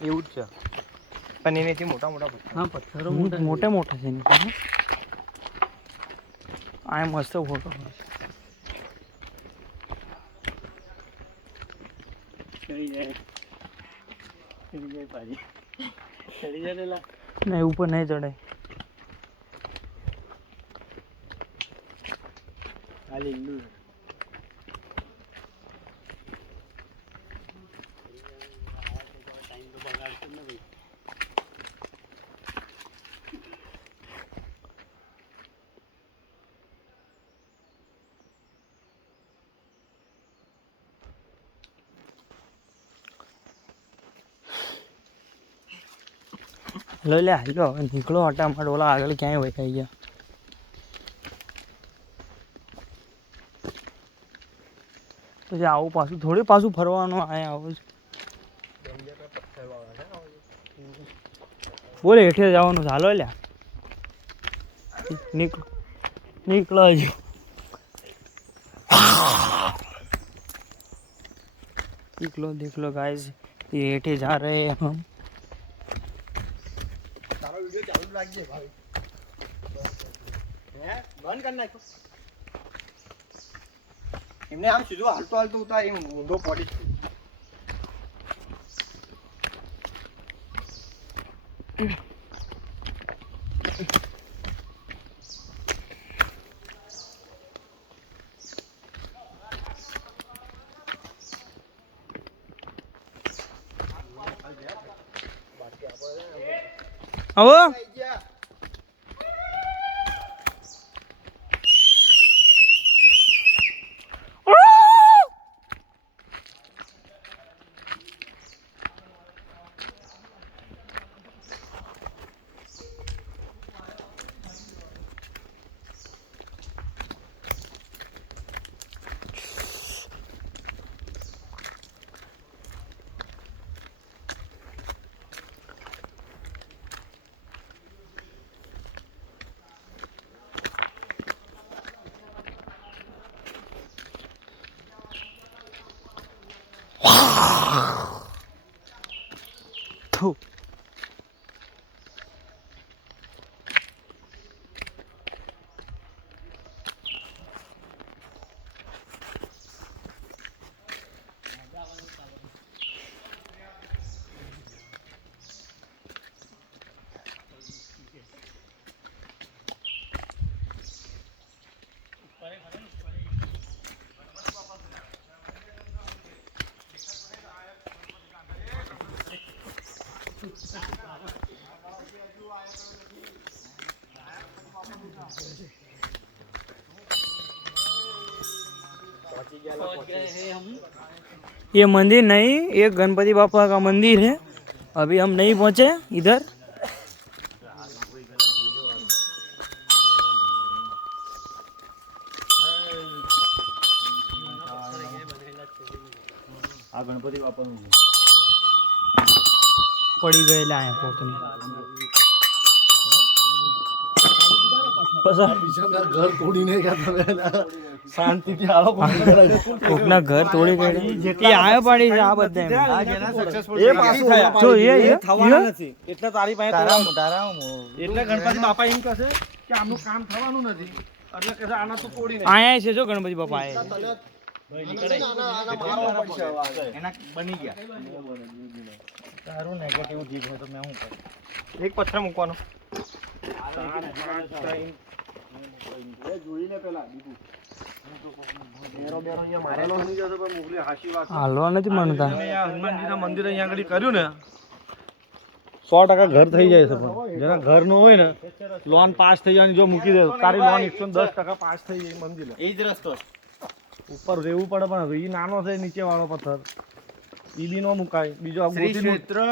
એવું જ છે પણ એનેથી મોટા મોટા પથ્થર. હા પથ્થરો મોટા મોટા છે એની પાસે. આ મસ્ત ફોટો ચડી જાય પાછી ચડી જાય ના ઉપર નહીં ચડાય. ખાલી ઈંડું ટાઈમ તો બગાડશે ને ભાઈ. લો લે હાલો હવે નીકળો હટા અમારે ઓલા આગળ ક્યાંય વૈકાઈ ગયા. પછી આવું પાછું થોડી પાછું ફરવાનું અહીંયા આવું બોલે હેઠે જવાનું ચાલો લ્યા નીકળો જો देख लो गाइस ये हेठे जा रहे हैं हम. તારો વિડિયો ચાલુ રાખજે ભાઈ. હે બંધ કર નાખો. એમને આમ સીધું હાલતો હાલતો ઉતા એમ ઊંધો પડી. આવો થુ ये मंदिर नहीं, ये गणपति बापा का मंदिर है. अभी हम नहीं पहुंचे इधर. આ ગણપતિ બાપાનું પડી ગયેલા અહીંયા પોતની ઘર તોડી નહીં ગયા શાંતિથી હાલો. કોકના ઘર તોડી ગયા એ આયો પાડી છે આ બધા. એ પાછું જો એ થવાના નથી એટલે તારી પાસે તારા એટલે ગણપતિ બાપા એમ કહે કે આમનું કામ થવાનું નથી એટલે કહે આના તો તોડી નહીં. આયા છે જો ગણપતિ બાપા આયા એના બની ગયા. તારું નેગેટિવ જીવ હોય તો મેં શું કરું? એક પથ્થર મૂકવાનો. જોઈને પેલા હાલવા નથી માનતા. હનુમાનજીના મંદિર અહીંયા આગળ કર્યું ને 100% ઘર થઈ જાય છે. પણ જેના ઘર નું હોય ને લોન પાસ થઈ જવાની જો મૂકી દે તારી લોન 110% પાસ થઈ જાય મંદિર. એ જ રસ્તો ઉપર રહેવું પડે પણ એ નાનો છે નીચે વાળો પથ્થર ઈલી નો મુકાય. બીજો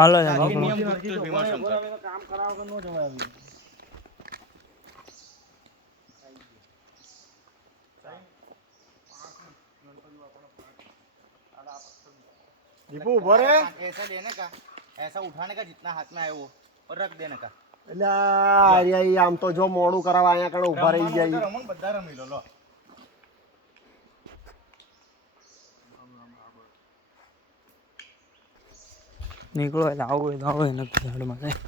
હાલો કામ કરાવવા નો જવાય. दीपू भरे ऐसा लेने का, ऐसा उठाने का जितना हाथ में आए वो और रख देने का. એટલે આમ તો જો મોડું કરાવવા અહીંયા કણે ઉભા રહી જાય. રમણ બધા રમી લો. નીકળો એટલે આવું હોય તો આવો એને ઝાડમાં થાય.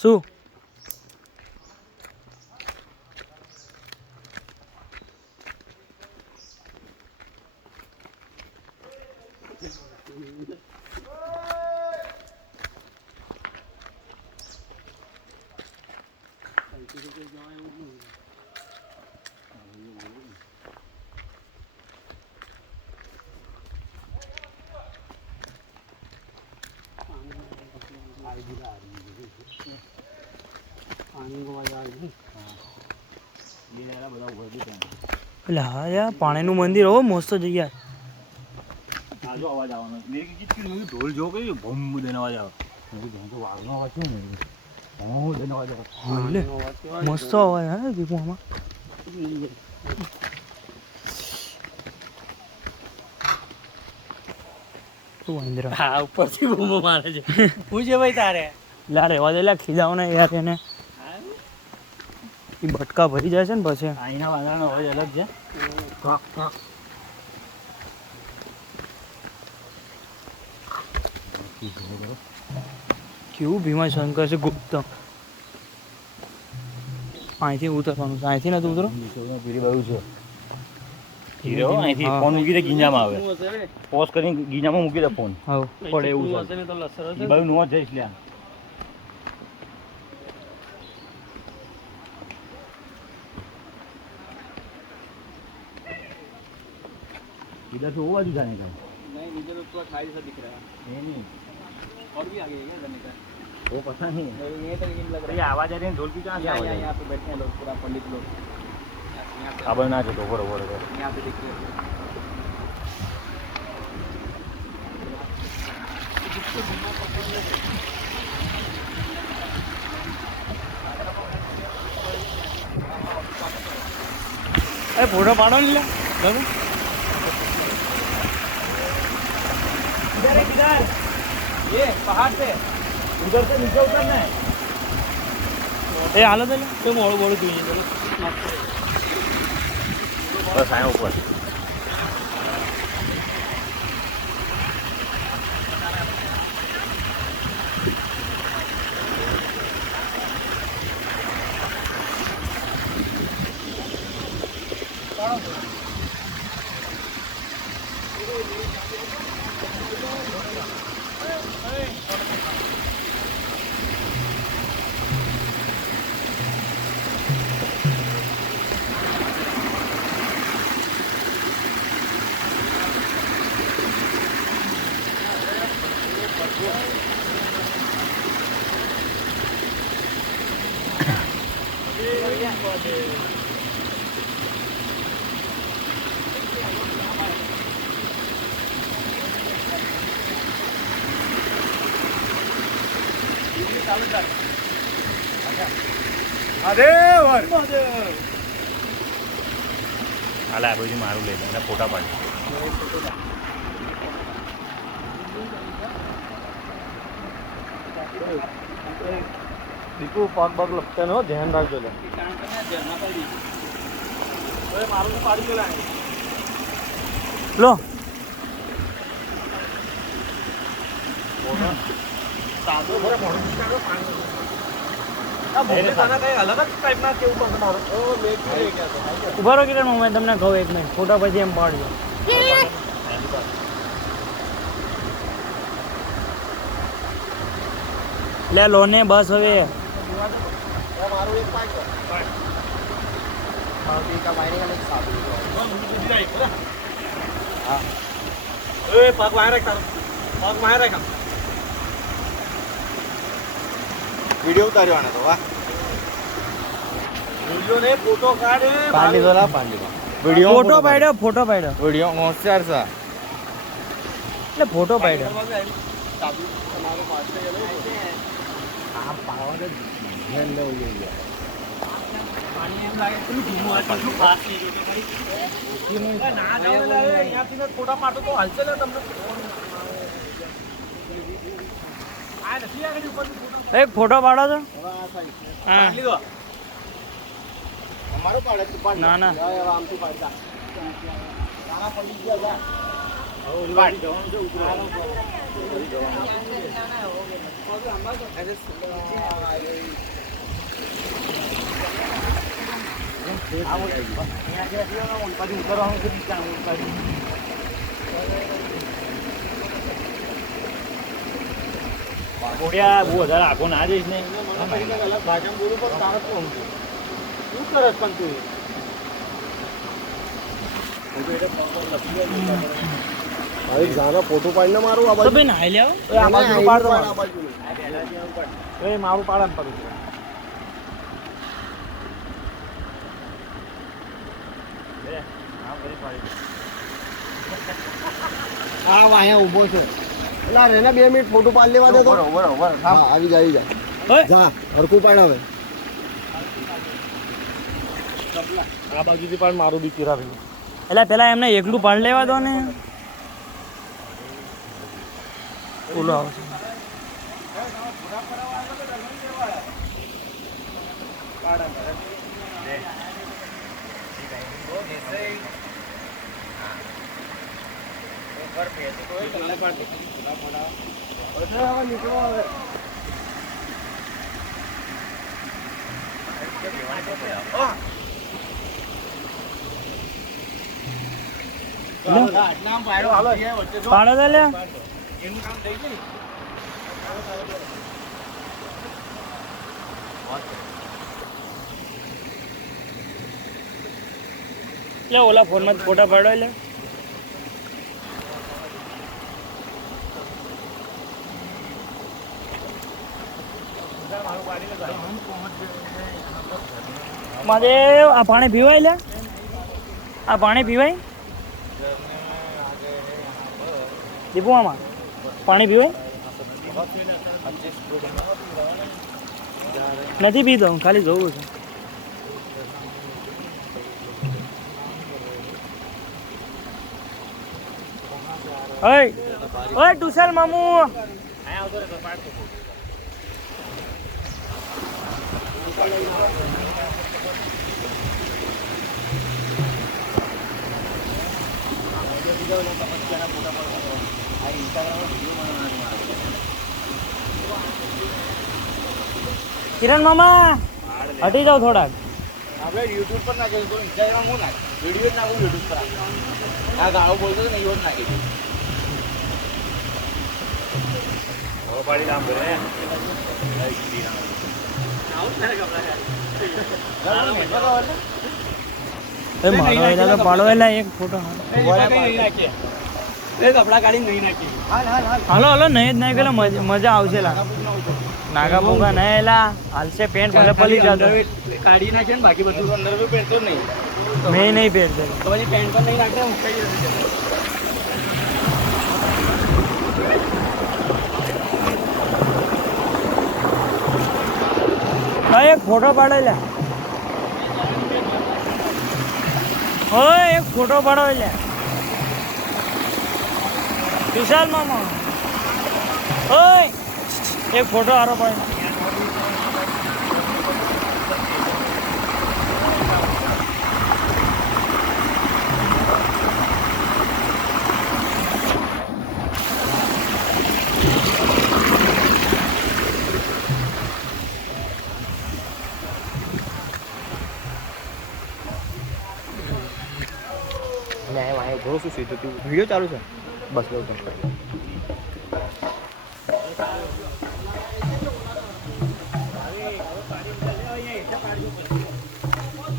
શું એટલે હા યાર પાણીનું મંદિર હો મસ્ત જગ્યા. અવાજ આવવાનો ઢોલ જો કઈ ભમ દેનો અવાજ આવે વાઘનો અવાજ શું ને અવાજ આવે મસ્ત અવાજ હે દીપોમાં. હા ઉપરથી બૂમો મારે છે. હું છે ભાઈ તારે લા રેવા દે લા ખીજાવ ને યાર એને. એ બટકા ભરી જાય છે ને પછી અહીંના વાંદરાનો અવાજ અલગ છે. કેવું ભીમાશંકર છે ગુપ્ત. અહીંથી ઉતરવાનું છે. અહીંથી નથી ઉતરો. પેલી બાજુ છે અહીંથી ફોન મૂકી દે ગીંજામાં આવે પોઝ કરીને ગીંજામાં મૂકી દે ફોન હા પડે એવું છે એ બાજુ નો જઈશ લ્યા इधर से वो वाली जाने का नहीं नीचे तो पूरा खाई सा दिख रहा है. नहीं और भी आगे है क्या जाने का? वो पता नहीं ये तो लेकिन लग ये आवाज आ रही है ढोल की कहाँ से आवाज यहाँ पे बैठे हैं लोग पूरा पंडित लोग. अब ना जो बरोबर यहाँ पे देखिए અરે ફોટો પાડો ને લે દાદા. किधर ये पहाड़ पे उधर से नीचे उतरना है એ હાલો તો લે. तो मोड़ मोड़ चाहिए चलो. बस आए ऊपर હાલા બધું મારું લઈ લે ફોટા પાડી દીપુ પગ બગ લપતે નો ધ્યાન રાખજો લે. मारो तो पाड़ी चला લો ઉભા રહો કિરણ હું તમને કહું એક મિનિટ ફોટા પછી એમ પાડજો. લે લો ને બસ હવે पग बाहेर आहे का पग बाहेर आहे का वीडियो उतार्यो आने तो वाह वीडियो ने फोटो काढ पांडी तो ला पांडी वीडियो ફોટો પાડ્યો ફોટો પાડ્યો वीडियो होशियार सा એટલે ફોટો પાડ્યો. ના જાવ અહીંયાથી ફોટા પાડો તો હાલશે ને તમને એક ફોટો પાડો તો હા અમારો પાડે છે, પાડ. ના ના આમથી પાડતા. નાના પડી ગયા હતા. ગોળિયા બહુ વધારે આગો ના જઈશ ને શું કરસ પણ તું ફોટો પાડીને મારું આ તો ભાઈ નાઈ લેવો આ બાજુ પાડ દો મારું પાડ પડું આ વાયા ઊભો છે. એલા રેને 2 મિનિટ ફોટો પાડી લેવા દે તો. હા, આવી જાય. ઓય જા, હરકું પાડ હવે. આ બાજુથી પાડ મારું બી ચીરા ભાઈ એટલે પેલા એમને એકલું પાડ લેવા દો ને ઓલો આવશે પાડો તો લે ઓલા ફોન માં ફોટા પાડો એટલે મહાદેવ આ પાણી પીવાય લે આ પાણી પીવાય દીપુ આમાં પાણી પીવાય નથી પીતો હું ખાલી જોઉં છું ઓય ઓય ટુસલ મામુ કિરણ મામા હટી જાઓ થોડાક આપણે યુટ્યુબ પર નાખે તો ઇન્સ્ટાગ્રામ હું નાખ વિડીયો જ નાખું યુટ્યુબ પર આ ગાળો બોલતો ને એવો જ નાખી દઉં પાડી કામ કરે પાડો એલા એક ફોટો કપડા કાઢીને નહીં નાખી હાલો હાલો નહીં જ નહીં પેલા મજા આવશે લા નાગા પોગા નહીં એલા હાલશે પેન્ટ ભલે પલી જતો કાઢી નાખે ને બાકી બધું અંદર બી પહેરતો જ નહીં મેં નહીં પહેરતો તો પછી પેન્ટ પર નહીં નાખે ઉઠાઈ જશે એક ફોટો પાડો લે ઓય એક ફોટો પાડો લે વિશાલ મામા ઓય એક ફોટો હારો પાડો વિડીયો ચાલુ છે બસ લો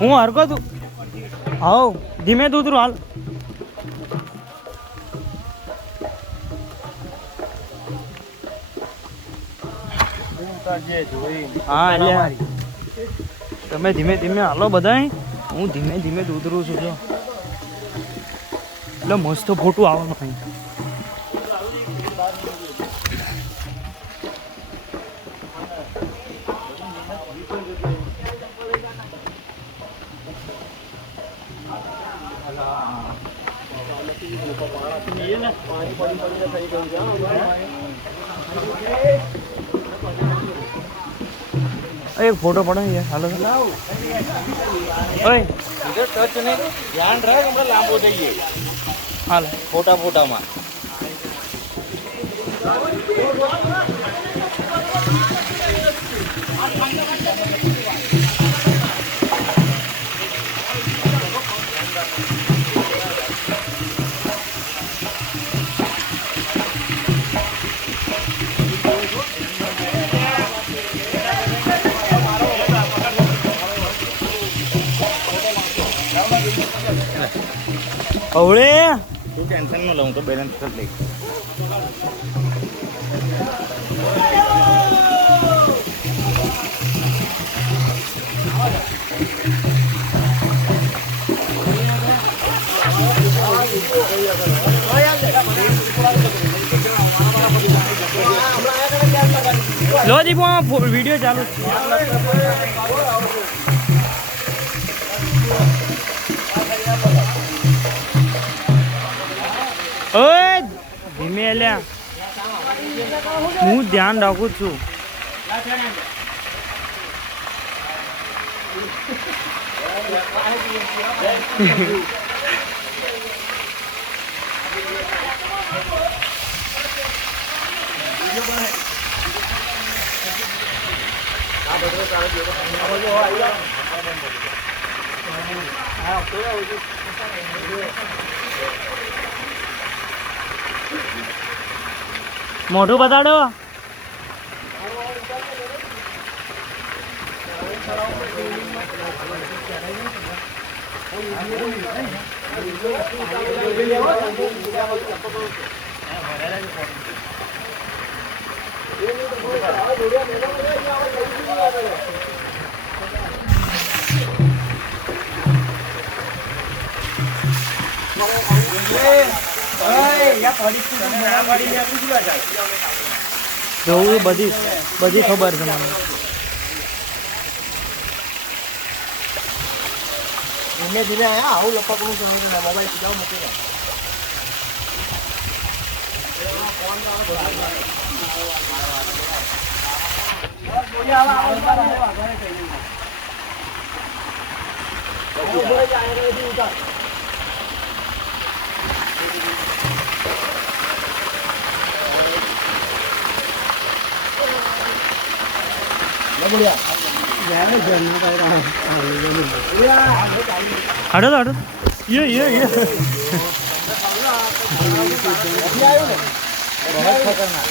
હું હરકો તું હાઉ ધીમે તું ઉતરું હાલ હા એટલે તમે ધીમે ધીમે હાલો બધાય હું ધીમે ધીમે ઉતરું છું જો એટલે મસ્ત ફોટો આવવાનો અહીં એક ફોટો પડે યાર હાલો ઓય ઇધર ટચ નહીં ધ્યાન રાખ હમણાં લાંબો જઈએ હાલો ફોટામાં અવળે તું ટેન્શન ન લઉં તો બેલેન્સ કરી લઈ લો દીપો વિડીયો ચાલુ છે. ઓય ધીમે લ્યા હું ધ્યાન રાખું છું. મોઢું બતાડો. જોવું બધી ખબર છે મને. ધીમે ધીમે આયા આવું લપકનું મોબાઈલ સીધા મૂકી દે હાડો હાડો ये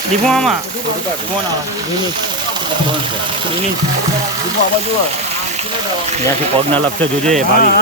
દીપો આમાં કોણ આવે? ત્યાંથી પગ ના લપસે જોજે ભાવી.